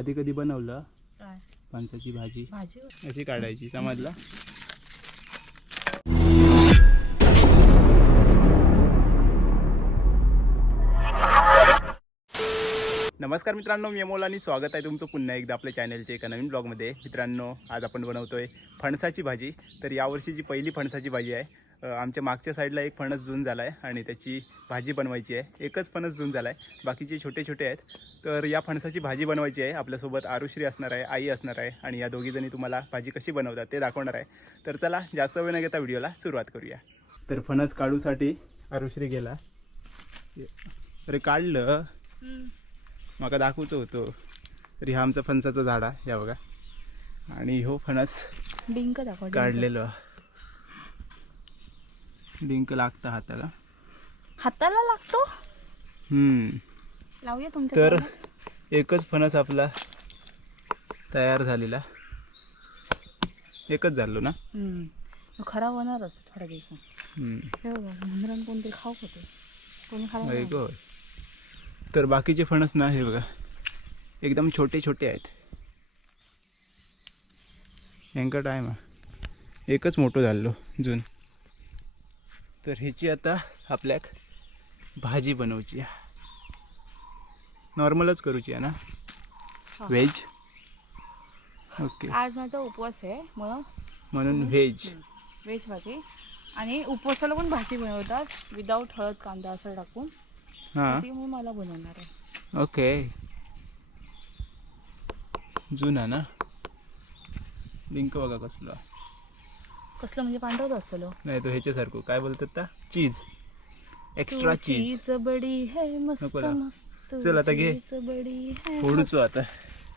आधी कधी बनवलं? काय? फणसाची भाजी. भाजी अशी काढायची समजला? नमस्कार मित्रांनो मी अमोल आणि स्वागत आहे तुमचं पुन्हा एकदा आपल्या चॅनलच्या एका नवीन ब्लॉगमध्ये. मित्रांनो आज आपण बनवतोय फणसाची भाजी. तर यावर्षीची पहिली फणसाची भाजी आहे आमच्या मागच्या साईडला एक फणस जून झाला आहे आणि त्याची भाजी बनवायची आहे. एकच फणस जून झाला आहे बाकीचे छोटे छोटे आहेत. तर या फणसाची भाजी बनवायची आहे. आपल्यासोबत आरुश्री असणार आहे आई असणार आहे आणि या दोघीजणी तुम्हाला भाजी कशी बनवतात ते दाखवणार आहे. तर चला जास्त वेळ न घेता व्हिडिओला सुरुवात करूया. तर फणस काढूसाठी आरुश्री गेला. अरे काढलं. माका दाखवचं होतं. तर ह्या आमचा फणसाचं झाड आहे. या बघा. आणि हो फणस. काढलेलं. डिंक लागतं हाताला. हाताला लागतो? हम्म. लावूया तुमच्या तर. एकच फणस आपला तयार झालेला. एकच झालो ना? हम्म. खराब होणारच थोड्या दिवसात. हम्म. हे बघा मंदिरात कोणतरी खाऊ होते कोणी. तर बाकीचे फणस ना हे बघा. एकदम छोटे छोटे आहेत. यांका आहे. एकच मोठं झालो जून तर ह्याची आता आपल्याक भाजी बनवची आहे. नॉर्मलच करूची आहे ना. व्हेज ओके आज माझा उपवास आहे म्हणून म्हणून व्हेज व्हेज भाजी. आणि उपवासाला पण भाजी बनवतात विदाऊट हळद कांदा असं टाकून. हां. ती मी मला बनवणार आहे. ओके जुना ना? लिंक बघा कसला. कसलं म्हणजे पांढरच असलं नाही तो ह्याच्यासारखं. काय बोलतात चीज. एक्स्ट्रा चीज. चीज बडी है मस्त नको लाव. मस्त. चल आता घे. चीज बडी है फोडूचो आता.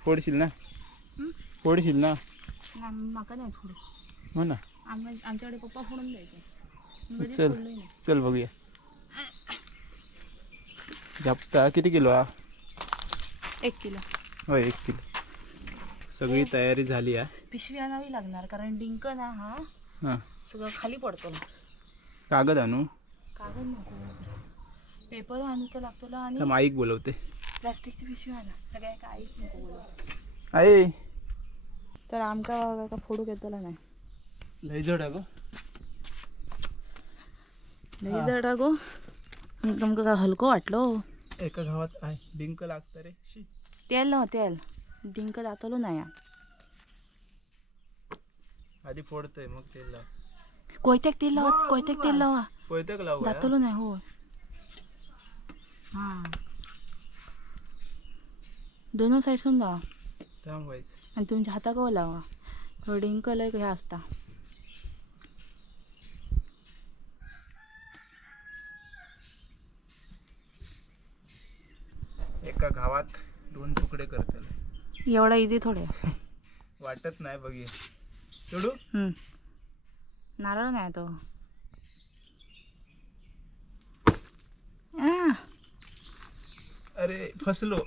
फोडशील ना? हं? फोडशील ना? ना, माका नाही फोडू. हो ना. आम्ही आमच्याकडे पप्पा फोडून द्यायचे. मी कधीच चल. फोडलंही नाही. चल बघूया. झपटा. किती किलो हा? एक किलो. होय एक किलो. सगळी तयारी झाली आहे पिशवी आणावी लागणार कारण डिंक ना हा. हां. सगळं खाली पडतो ना. कागद आणू. कागद नको. पेपर आणायचं लागतो ना आणि माईक बोलवते. प्लास्टिकची पिशवी आणा. सगळ्या काहीच नको बोलू. आहे तर आमका का फोडू घेतला नाही. लय जड आहे गं. लई जड गो. तुमका का हलको वाटलो एका गावात आहे. डिंक लागतं रे. शी. तेल न तेल. डिंक दातलो नाही. हा. आधी फोडतोय मग तेल लाव. कोयत्याक तेल लावा कोयत्याक तेल लावा. पोयतक लावू का? दातलो नाही हो हा. दोन साईडसून लावा. थांबायचं आणि तुमच्या हाताक लावा. तो डिंक लय हे असता एका गावात दोन तुकडे करतात एवढा इझी थोडे. वाटत नाही बघे. हम्म. नारळ नाही तो आ, अरे फसलो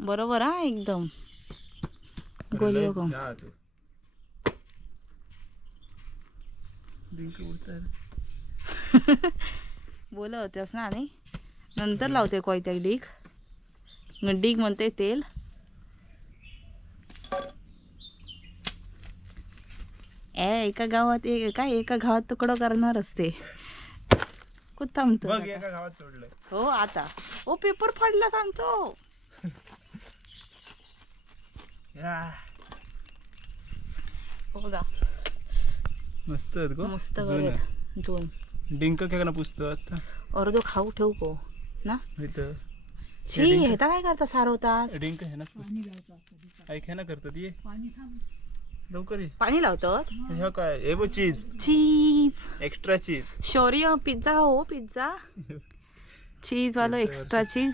बरोबर हा एकदम गोली लय गो जा तू. डिंक उडतात. बोल होतेस ना आणि नंतर लावते कोयत्याक डीक. मग डीक म्हणते तेल. ए एका गावात एक काय एका गावात तुकडं करणार असते कुठं थांबतो हो आता. ओ पेपर फाडला सांगतो. बघा. मस्त आहेत गं. मस्त जुनं. करत दोन डिंक केक पुसतात अर्धो खाऊ ठेवू को ना? इथं शी डिंक- हेता काय करता सारवतास डिंक हे ना ऐक हे ना करतात ये लवकर ये पाणी लावतात ह्या काय हे बघ चीज। चीज। एक्स्ट्रा चीज। शौर्य पिझ्झा हो पिझ्झा चीज वाला एक्स्ट्रा चीज।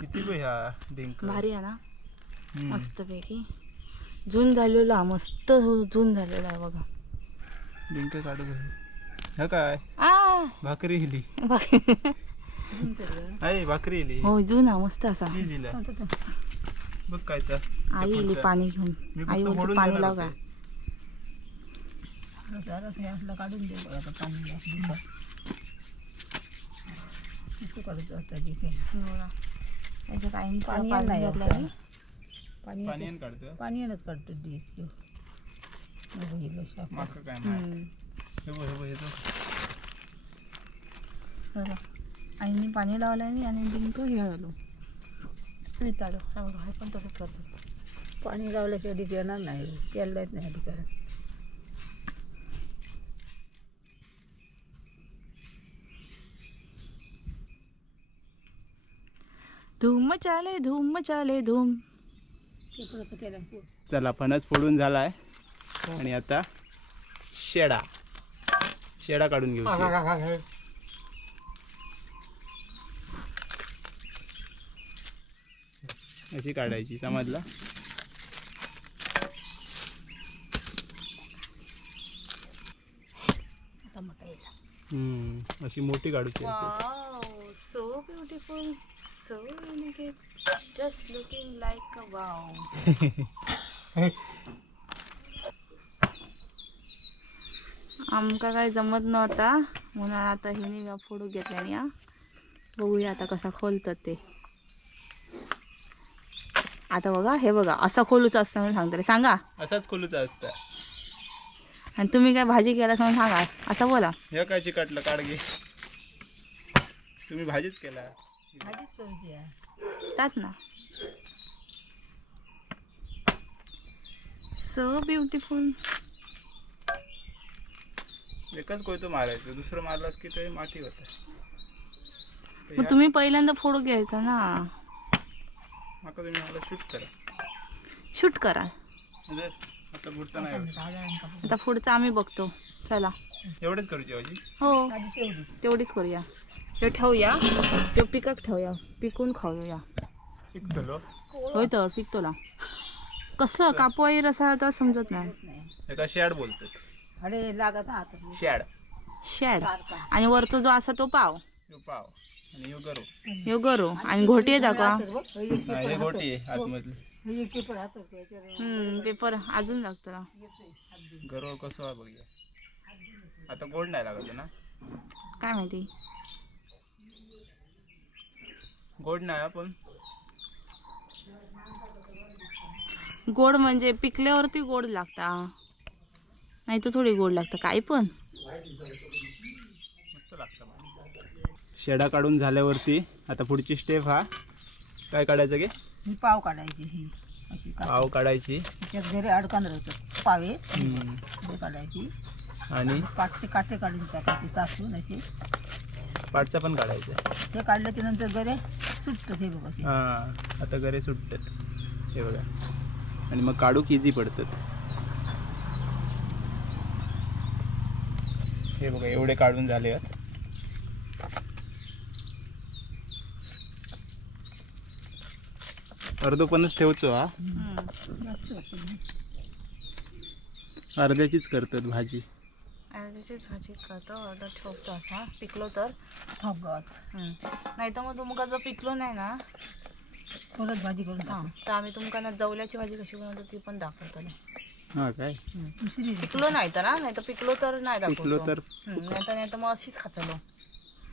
किती बघ ह्या डिंक? भारी आहे ना? हम्म. मस्त पैकी जून झालेला मस्त जून झालेला आहे बघा. डिंक काढू बघ. ह्या काय? आ. भाकरी बाकी आहे भाकरी इली हो जून हा मस्त असा. बघ काय तर आई इली पुढचं. पाणी घेऊन. आई फोडून पाणी लाव का होते. रस हे असलं काढून दे पाणी पाणी काढतं. पाणी काढतो मागं काय मार. हम्म. हे बघ, हे बघ, हे बघ. बघा. आईने पाणी लावलं आणि आणि डिंक हे घालू विचारू हे बघा हे पण तसंच करतो पाणी लावल्याशिवाय दी येणार नाही केलं येत नाही अधिकार धूम चाले धूम चाले धूम ते परत त्याला चला फणस फोडून झालाय आणि आता शेडा. शेडा काढून घेऊ. अशी काढायची समजला? हम्म, अशी मोठी काढूची असते Wow, so beautiful, so elegant, just looking like a आमका काय जमत नव्हता. म्हणून आता हिने फोडू घेतल्या आणि हा बघूया आता कसा खोलतात ते. आता बघा हे बघा असं खोलूच असतं म्हणून सांगते सांगा. असाच खोलूचा असतं. आणि तुम्ही काय भाजी केला म्हणून सांगा. असं बोला. हे काय चिकटलं काढ घे तुम्ही भाजीच केला भाजीच करूची तात ना. सो ब्युटिफुल एकच कोयतो मारायचं दुसरं मारलास की ते माती होत तुम्ही पहिल्यांदा फोडू घ्यायचा ना. माका तुम्ही मला शूट करा. शूट करा. म्हणजे आता पुढचं नाही. आता पुढचं आम्ही बघतो. चला. एवढेच करूची भाजी हो. तेवढीच करूया. हे ठेवूया. ते पिकाक ठेवूया. पिकून खाऊया. होय तर पिकतोला. कसं? कापवाई रसाळ तर समजत नाही. शॅड बोलतात अरे लागत शॅड. शॅड. आणि वरचा जो असा तो पाव. पाव. आणि ह्यो गरो. ह्यो गरो. आणि घोटी आहे का हे गोटी आहे आतमधली. पेपर हातात त्याच्यावर हम्म पेपर अजून लागतो कसं आहे बघूया आता गोड नाही लागत ना? काय माहिती? गोड नाही हा, पण. गोड म्हणजे पिकल्यावरती गोड लागता. नाही तर थोडी गोड लागतं. काय पण. शेडा काढून झाल्यावरती आता पुढची स्टेप हा. काय काढायचं गे? ही पाव काढायची ही. अशी का पाव काढायची. त्याच्यात घरी अडकून राहतात पावे. हम्म. हे काढायची. आणि? पाटचे काटे काढून टाकायचे तासून असे. पाटचा पण काढायचा. ते काढल्याच्या नंतर गरे सुटतात हे बघ असे. हा आता गरे सुटतात. हे बघा. आणि मग काढूक इझी पडतात. हे बघा एवढे काढून झाले आहेत. अर्धो पणच ठेवतो हा. अर्ध्याचीच करतात भाजी. त्याचीच भाजी करतो ऑर्डर ठेवतो असा. पिकलो तर? नाही तर मग तुमका जर पिकलो नाही ना परत भाजी करून हां तर आम्ही तुमका ना जवल्याची भाजी कशी बनवतो ती पण दाखवतो ना. हा काय? पिकलो नाही तर हा नाही तर पिकलो तर नाही दाखवतो पिकलो तर नाही तर नाही तर मग अशीच खातलो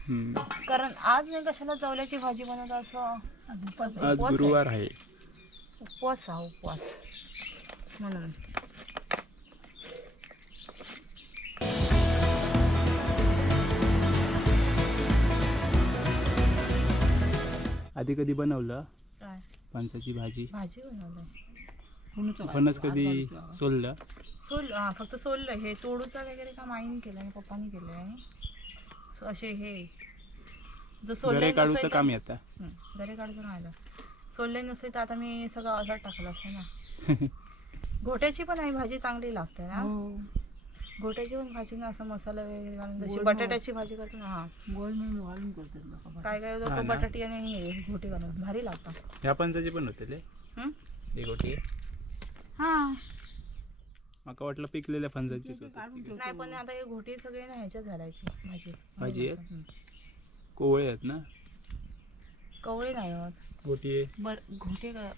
हम्म. कारण आज मी कशाला जवल्याची भाजी बनवतो असं? आज उपवास आहे. गुरुवार आहे. उपवास हा उपवास. म्हणून. आधी कधी बनवलं? काय? फणसाची भाजी. भाजी बनवलं? फणस कधी सोललं? सोल हा फक्त सोललं. हे तोडूचा वगैरे काम आईने केलं आणि पप्पानी केलं सो असे हे. जर सोलले काढूचं काम तर येतं हं, घरी काढून राहिलं सोलले नसेल तर आता मी सगळं असं टाकलं असतं ना. घोट्याची पण आहे भाजी चांगली लागते ना? हो. घोट्याची पण भाजी ना असं मसाला वगैरे घालून जशी बटाट्याची भाजी करतो ना हा. गोल मिळून घालून करतात काय काय लोक. बटाटी आणि हे घोटी घालून. भारी लागतात ह्या फणसाची पण होते ले हं? हा. माका वाटलं पिकलेल्या फणसाचीच होती नाही पण आता हे घोटी सगळे ना ह्याच्यात घालायची भाजी. भाजी आहेत? हं. कोवळे आहेत ना? कवळे नाही होत. गोटी आहे. बर घोटे का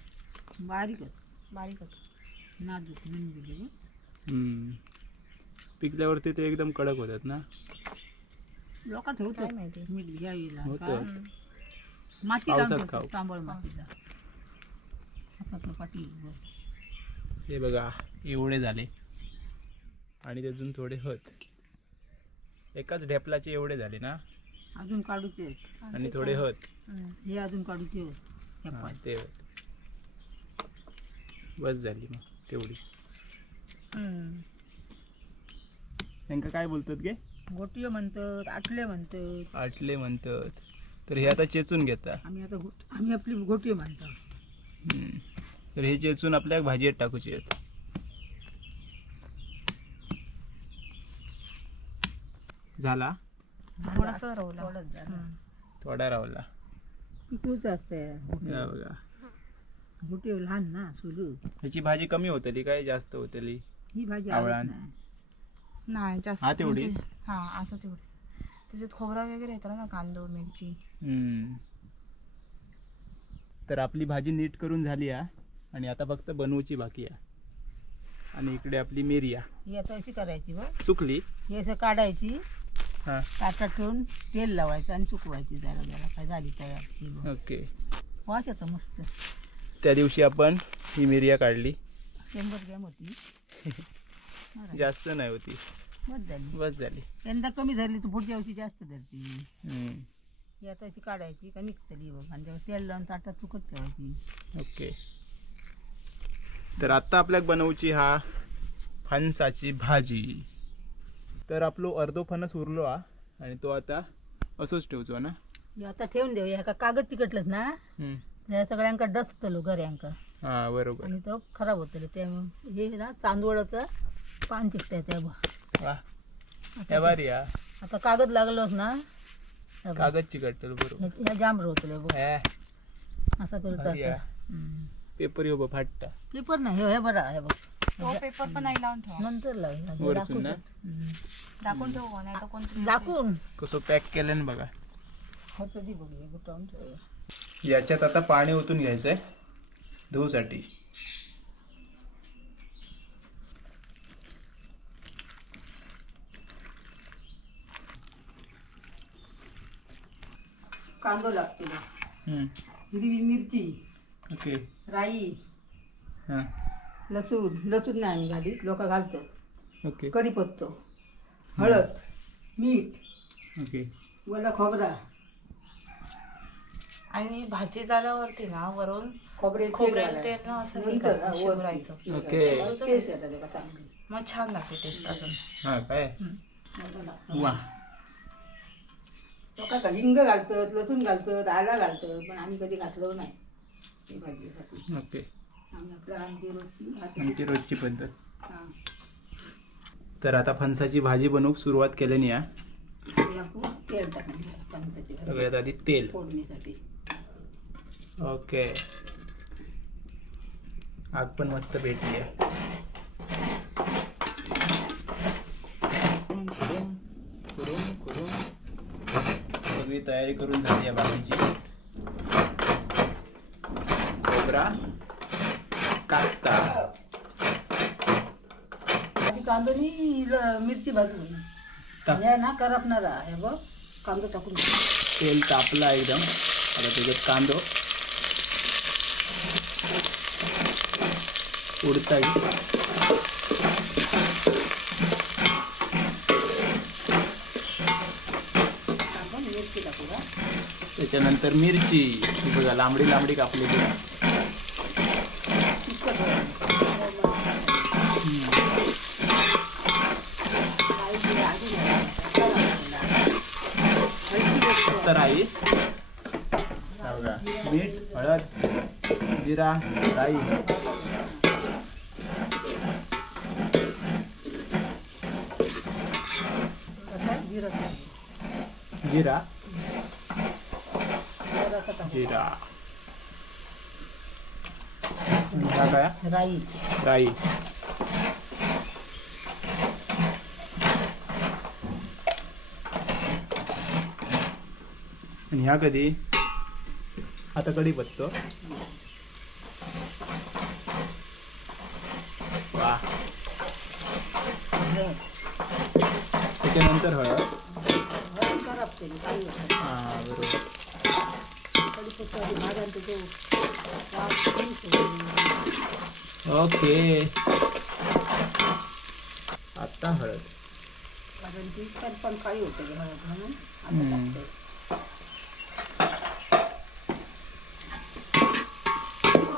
बारीकच बारीकच नाजूक मिळून गेली हम्म. पिकल्यावरती ते एकदम कडक होतात ना? लोक काय ठेवतात माहिती? मीठ घ्यावीला होतं. माती पावसात लावून खाऊ. ठेवतात, तांबळ मातीला. हातातलं पाटी. हे बघा एवढे झाले. आणि अजून थोडे होत. एकाच ढेपलाचे एवढे झाले ना? अजून काढूचे आणि थोडे होत. हे अजून काढूचे ते होत. बस झाली मग तेवढी. त्यांका काय बोलतात गे? गोटियो म्हणतात आटले म्हणतात. आटले म्हणतात. तर हे आता चेचून घेता. आम्ही आता आम्ही आपली गोटियो म्हणतो. तर हे चेचून आपल्या भाजीत टाकूचे आहेत. झाला? थोडासा रवला. थोडा रावला. पिकूच असते या बघा. लहान ना सोलू ह्याची भाजी कमी होतली काय? जास्त होतली. ही भाजी आवळान. नाही. जास्त. हा, तेवढीच? म्हणजे- हा असं तेवढी त्याच्यात खोबरा वगैरे येतं ना कांदो मिरची. हम्म. तर आपली भाजी नीट करून झाली आहे आणि आता फक्त बनवूची बाकी आहे. आणि इकडे आपली मिरिया ही आता अशी करायची बघ? सुकली. ही असं काढायची हां. ताटात ठेवून तेल लावायचं आणि सुकवायची जरा जरा काय झाली तयार ही बघ. ओके. वास येतो मस्त. त्या दिवशी आपण ही मिरिया काढली. शंभर ग्रॅम होती बरं. जास्त नाही होती. बस झाली. बस झाली. यंदा कमी धरली तर पुढच्या वर्षी जास्त धरती. हम्म. ही आता अशी काढायची का निघतली बघ. आणि त्यावर तेल लावून ताटात चुकत ठेवायची. ओके. तर आता आपल्याक बनवची हा फणसाची भाजी. तर आपलो अर्धो फणस उरलो हा आणि तो आता असोच ठेवचो ना? आता ठेवून देऊ ह्या का कागद चिकटलंच ना. त्या सगळ्यांका डसतलो घऱ्यांका. हा बरोबर. आणि तो खराब होतलो त्यामुळे हे ना चांदवडाचं पान चिकटाय त्या भारी हा. आता कागद लागलोच ना. कागद चिकटल बरोबर. ह्या ह्या जाम होतले बघ हे, असं करूच हा. पेपर येऊ बा फाटता पेपर नाही हे- हे बरं आहे बघ तो पेपर पण नाही लावून ठेवा नंतर लाव हे वरचून ना? दाखवू. हम्म. टाकून ठेवू नाही तर कोणतरी दाखवून कसं पॅक केलं ना बघा हे गुटावून ठेव याच्यात आता पाणी ओतून घ्यायचंय धुवसाठी कांदो लागतो. हिरवी मिरची ओके. राई. हां. लसूण. लसूण नाही आम्ही घालीत लोक घालतात. ओके. कढीपत्तो हळद मीठ ओके. वला खोबरा. आणि भाजी झाल्यावरती ना वरून खोबरे खोबरेल तेल ना असं हे करायचं, शिवरायचं. ओके. पेस्ट येतात बघा चांगली. मग छान लागते टेस्ट अजून. हां काय. वा. लोकं का हिंग घालतात लसूण घालतात आला घालतात पण आम्ही कधी घातलो नाही. भाजीसाठी ओके. आम्ही आपलं आमची रोजची हात आमची रोजची पद्धत. हां. तर आता फणसाची भाजी बनवूक सुरुवात केल्याने या. हे आपण तेल टाकून घ्या फणसाची भाजी सगळ्यात आधी तेल. फोडणीसाठी ओके. आग पण मस्त भेटली आहे. सगळी तयारी करून झाली आहे भाजीची. खोबरा कापता आधी कांदोनी ल- मिरची भाजून. ना करपणारा हे बघ. कांदो टाकून. तेल तापला एकदम. आता त्याच्यात कांदो. उडता टाकून मिरची टाकू का त्याच्यानंतर मिरची. ही बघा लांबडी लांबडी कापलेली. आहे. तिखट हळद. आई ती आधी घालायला. हळदी घालायला. तर आई हा बघा मीठ हळद जिरा राई जिरा जिरा आणि काय राई राई आणि ह्या कधी आता कढी बसतो वा हळद. त्याच्यानंतर हळद. खराब हां बरोबर. ओके. आता हळद. कारण ती पण पण होते हळद म्हणून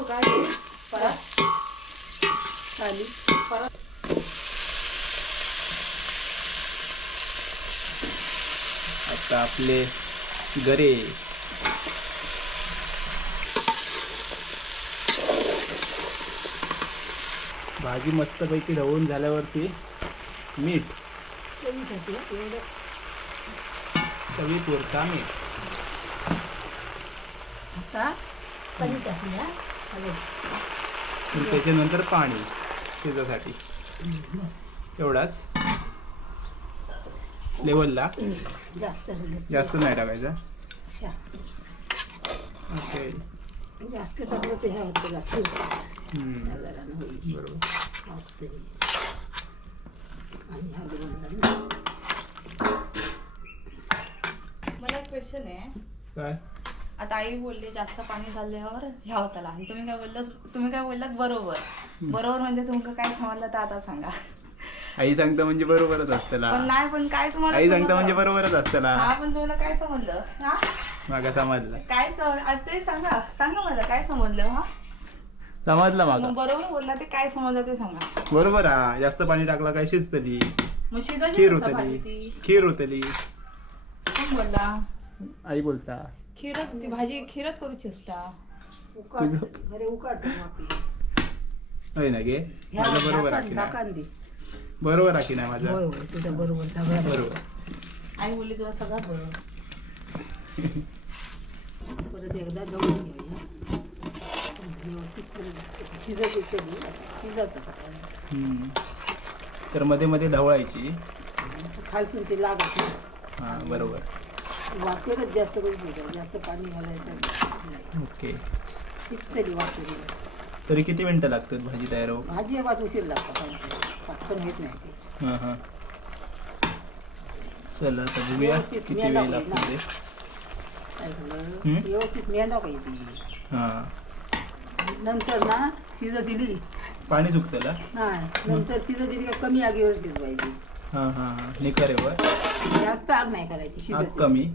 काय परत आता आपले गरे. भाजी मस्तपैकी ढवळून झाल्यावरती मीठ. चवी पुरता मीठ त्याच्यानंतर पाणी शिजासाठी. एवढाच. लेवलला जास्त हळद. जास्त नाही टाकायचा? ओके. जास्त टाकलं ते ह्या होतं बरोबर. आणि हा. मला क्वेश्चन आहे. काय? आता आई बोलली जास्त पाणी झाल्यावर ह्या होताला. आणि तुम्ही काय बोललात तुम्ही काय बोललात बरोबर. बरोबर म्हणजे तुमचं काय समजलं तर आता सांगा. आई सांगता म्हणजे बरोबरच असतला. पण नाही पण काय तुम्हाला आई सांगता समजलं? म्हणजे बरोबरच असतला. हा पण तुम्हाला काय समजलं? हा? मागा समजला. काय सम- ते सांगा. सांगा मला काय समजलं हा? समजला मागा. मग बरोबर बोलला ते काय समजलं ते सांगा. बरोबर हा जास्त पाणी टाकलं काय शिजतली? मग खीर कसं भाजी होतली ती? खीर होतली कोण बोलला? आई बोलता. खीरच ती भाजी खीरच करूची असता मग आपली होय ना गे? माझं बरोबर झाकण बरोबर राखी ना माझा होय होय तुझं बरोबर सगळं बरोबर. बरोबर. आई बोलली तुला सगळं बरोबर. परत एकदा दळून घेऊया व्यवस्थित परत शिजत ती. शिजत आता. हम्म. तर मध्ये मध्ये ढवळायची. खालसून ते लागत नाही. हा बरोबर. वाफेरच जास्त करून घ्यायचं जास्त पाणी घालायचं नाही. ओके. शिकतली वाफेरी तरी किती मिनिटं लागतात भाजी तयार हो? भाजी एक उशीर लागतो पटकन घेत नाही ते. हां हां. चला आता बघूया व्यवस्थित किती वेळ लागतो ना. ते ऐकलं? व्यवस्थित मेंढा पाहिजे हां. नंतर ना शिजत दिली. पाणी सुकतला नाही नंतर शिजत दिली का कमी आगीवर शिजवायची. हां हां हां. जास्त आग नाही करायची आग शिजत कमी?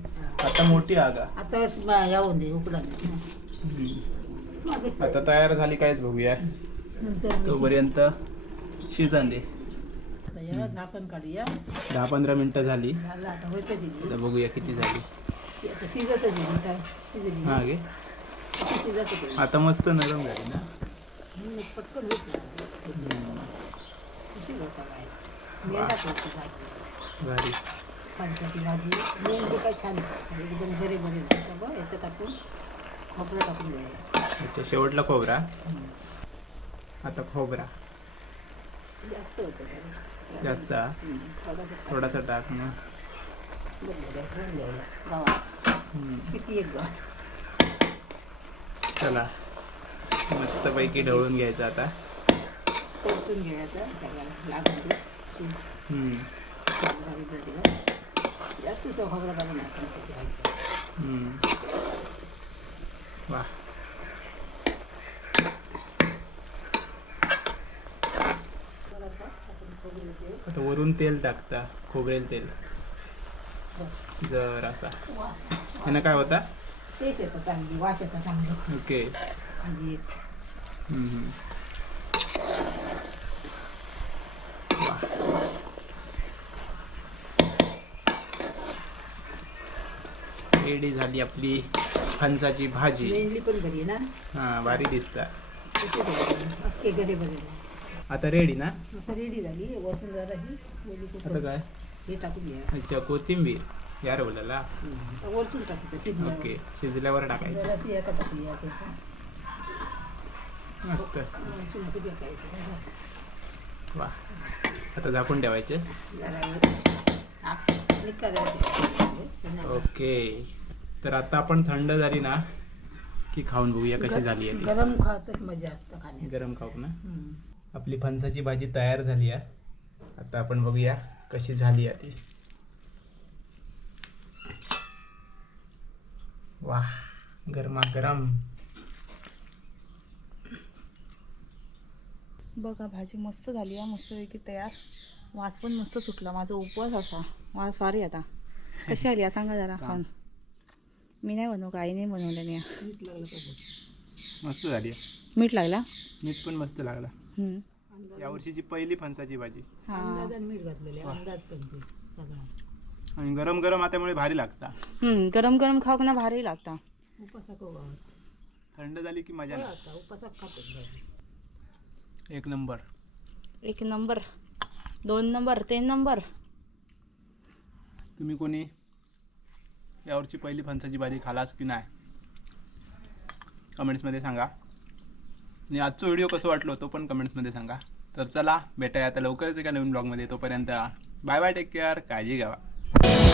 आता मोठी आग. आता यावून दे उकडा हम्म. आता तयार झाली कायच बघूया. तोपर्यंत शिजन दे. दहा पंधरा मिनिटं झाली. आता बघूया किती झाली. हा काय गे. आता मस्त नरम झाली ना. पटकन होत भारी भाजी. छान एकदम घरी बरे बघ याच्यात टाकून खोबरं टाकून द्यायचं अच्छा शेवटला खोबरा आता खोबरा जास्त होतं त्याला. जास्त हा? हम्म, थोडंसं टाक. थोडासा टाक ना बरं, बरं, ठेवून द्यायला. गावात हम्म. किती एक गावात चला मस्तपैकी ढवळून घ्यायचं आता परतून घ्यायचं त्याला लागून ते तीन हम्म. खोबरा बिबरा दिला. जास्त भाजी हम्म. वा आता वरून तेल टाकता खोबरेल तेल. जर असा. ह्यानं काय होता? तेच येतं चांगली वास येतं चांगली. ओके. भाजी एक. हम्म, हम्म. वा. रेडी झाली आपली. फणसाची भाजी. पण बरी ना? हा भारी दिसता. कशी बरी बरे. आता रेडी ना? आता रेडी झाली वरतून जराशी वेली आता कुकर काय? हे टाकून घ्या. अच्छा कोथिंबीर. यार बोलायला ओके शिजल्यावर टाकायचं. जराशी एका मस्त. टाकायचं वा. आता झाकून ठेवायचे? जरा वेळ आ, निकालायचं. ओके. तर आता आपण थंड झाली ना की खाऊन बघूया कशी झाली आहे गरम खातच मजा असतं गरम खाऊ ना? आपली फणसाची भाजी तयार झाली आहे. आता आपण बघूया कशी झाली आहे ती. वा गरमागरम. बघा भाजी मस्त झाली आहे मस्तपैकी तयार. वास पण मस्त सुटला. माझा उपवास असा. वास भारी आता. कशी आली आहे? सांगा जरा खाऊन. मी नाही बनवू आईने बनवलं नाही मीठ लागलं का बघ. मस्त झाली. मीठ लागला? मीठ पण मस्त लागला. हम्म. अंदाज या वर्षीची पहिली फणसाची भाजी. हा. अंदाजाने मीठ घातलेले अंदाज पंचे सगळा. आणि गरम गरम त्यामुळे भारी लागता. हम्म, गरम गरम खाऊ ना भारी लागता. उपासा खाऊ गावात थंड झाली की मजा हो नाही उपासा खातो एक नंबर. एक नंबर. दोन नंबर तीन नंबर. तुम्ही कोणी? यावरची पहिली फणसाची भाजी खालाच की नाही? कमेंट्समध्ये सांगा. आणि आजचा व्हिडिओ कसं वाटलो तो पण कमेंट्समध्ये सांगा. तर चला भेटाया आता लवकरच एका नवीन ब्लॉगमध्ये. तोपर्यंत बाय बाय टेक केअर काळजी घ्यावा